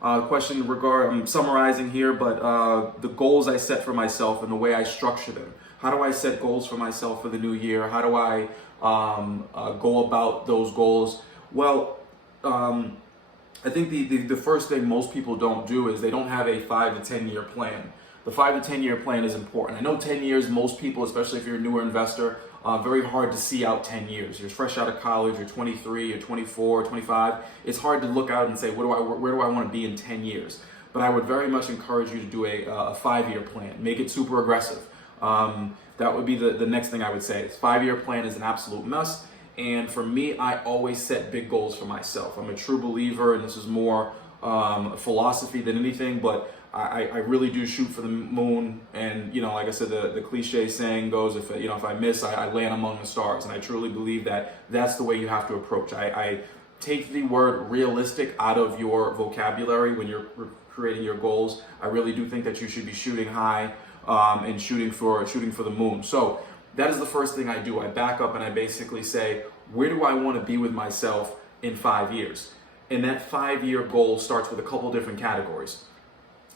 Question regard, I'm summarizing here, but the goals I set for myself and the way I structure them. How do I set goals for myself for the new year? How do I go about those goals? Well, I think the first thing most people don't do is they don't have a 5 to 10 year plan. The 5 to 10 year plan is important. I know 10 years, most people, especially if you're a newer investor, very hard to see out 10 years. You're fresh out of college, you're 23, you're 24, 25. It's hard to look out and say, where do I want to be in 10 years? But I would very much encourage you to do a 5 year plan. Make it super aggressive. That would be the next thing I would say. 5 year plan is an absolute must. And for me, I always set big goals for myself. I'm a true believer, and this is more philosophy than anything, but I really do shoot for the moon. And, like I said, the cliche saying goes, if I miss, I land among the stars. And I truly believe that that's the way you have to approach. I take the word realistic out of your vocabulary when you're creating your goals. I really do think that you should be shooting high and shooting for the moon. So that is the first thing I do. I back up and I basically say, where do I want to be with myself in 5 years? And that 5 year goal starts with a couple different categories.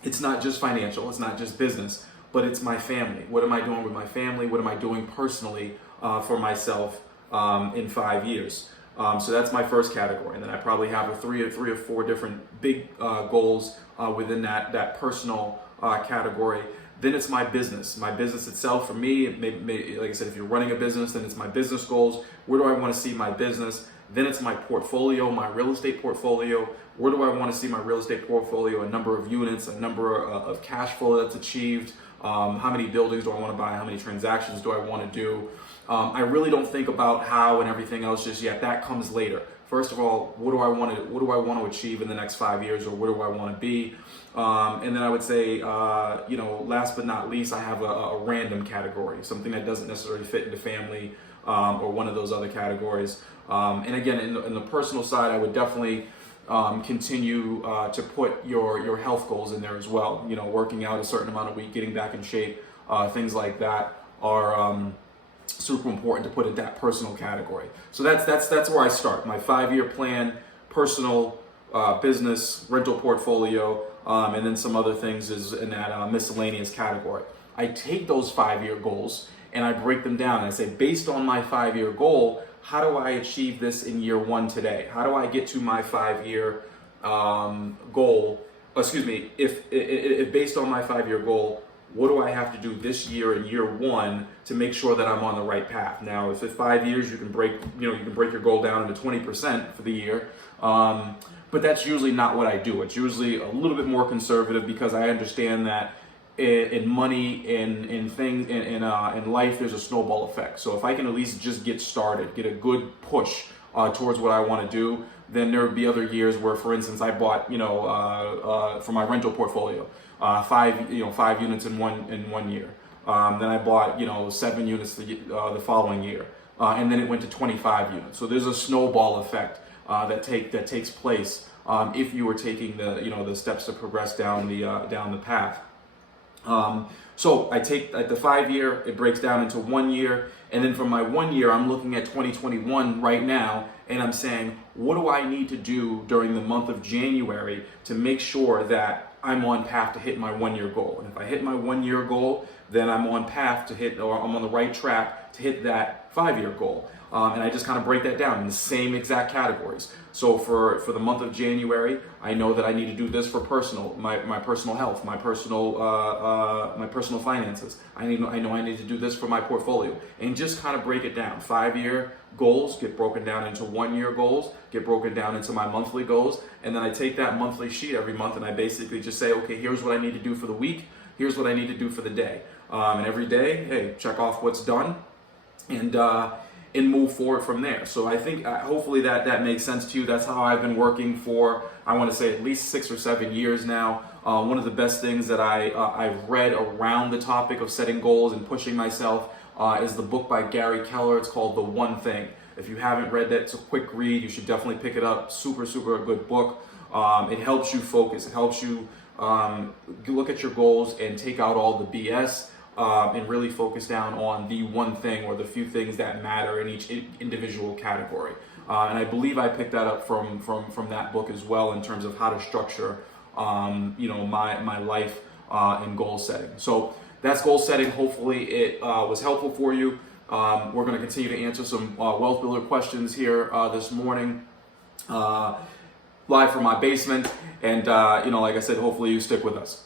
It's not just financial, it's not just business, but it's my family. What am I doing with my family? What am I doing personally for myself in 5 years? So that's my first category. And then I probably have three or four different big goals within that personal category. Then it's my business. My business itself, for me, like I said, if you're running a business, then it's my business goals. Where do I want to see my business? Then it's my portfolio, my real estate portfolio. Where do I want to see my real estate portfolio? A number of units, a number of cash flow that's achieved. How many buildings do I want to buy? How many transactions do I want to do? I really don't think about how and everything else just yet. That comes later. First of all, what do I want to achieve in the next 5 years, or where do I want to be? And then I would say, last but not least, I have a random category, something that doesn't necessarily fit into family or one of those other categories. And again, in the personal side, I would definitely continue to put your health goals in there as well. Working out a certain amount a week, getting back in shape, things like that are super important to put in that personal category. So that's where I start. My 5 year plan, personal, business, rental portfolio, and then some other things is in that miscellaneous category. I take those 5 year goals and I break them down and I say, based on my 5 year goal, how do I achieve this in year one today? How do I get to my 5 year goal? If based on my 5 year goal, what do I have to do this year in year one to make sure that I'm on the right path? Now, if at 5 years you can break your goal down into 20% for the year, but that's usually not what I do. It's usually a little bit more conservative because I understand that in money, in things, in life, there's a snowball effect. So if I can at least just get started, get a good push towards what I want to do, then there would be other years where, for instance, I bought, for my rental portfolio, 5 units in one year. Then I bought, 7 units the following year, and then it went to 25 units. So there's a snowball effect that takes place if you were taking the steps to progress down the path. So I take at the 5 year, it breaks down into 1 year. And then from my 1 year, I'm looking at 2021 right now, and I'm saying, what do I need to do during the month of January to make sure that I'm on path to hit my 1 year goal? And if I hit my 1 year goal, then I'm on path to hit, or I'm on the right track to hit that 5 year goal. And I just kind of break that down in the same exact categories. So for the month of January, I know that I need to do this for my personal health, my personal finances. I know I need to do this for my portfolio, and just kind of break it down. 5 year goals get broken down into 1 year goals, get broken down into my monthly goals, and then I take that monthly sheet every month and I basically just say, okay, here's what I need to do for the week. Here's what I need to do for the day. And every day, hey, check off what's done, and move forward from there. So I think hopefully that makes sense to you. That's how I've been working for, I want to say, at least 6 or 7 years now. One of the best things that I've read around the topic of setting goals and pushing myself is the book by Gary Keller. It's called The One Thing. If you haven't read that, it's a quick read. You should definitely pick it up. Super, super good book. It helps you focus. It helps you look at your goals and take out all the BS. And really focus down on the one thing or the few things that matter in each individual category. And I believe I picked that up from that book as well in terms of how to structure my life and goal setting. So that's goal setting. Hopefully it was helpful for you. We're going to continue to answer some wealth builder questions here this morning, live from my basement. And like I said, hopefully you stick with us.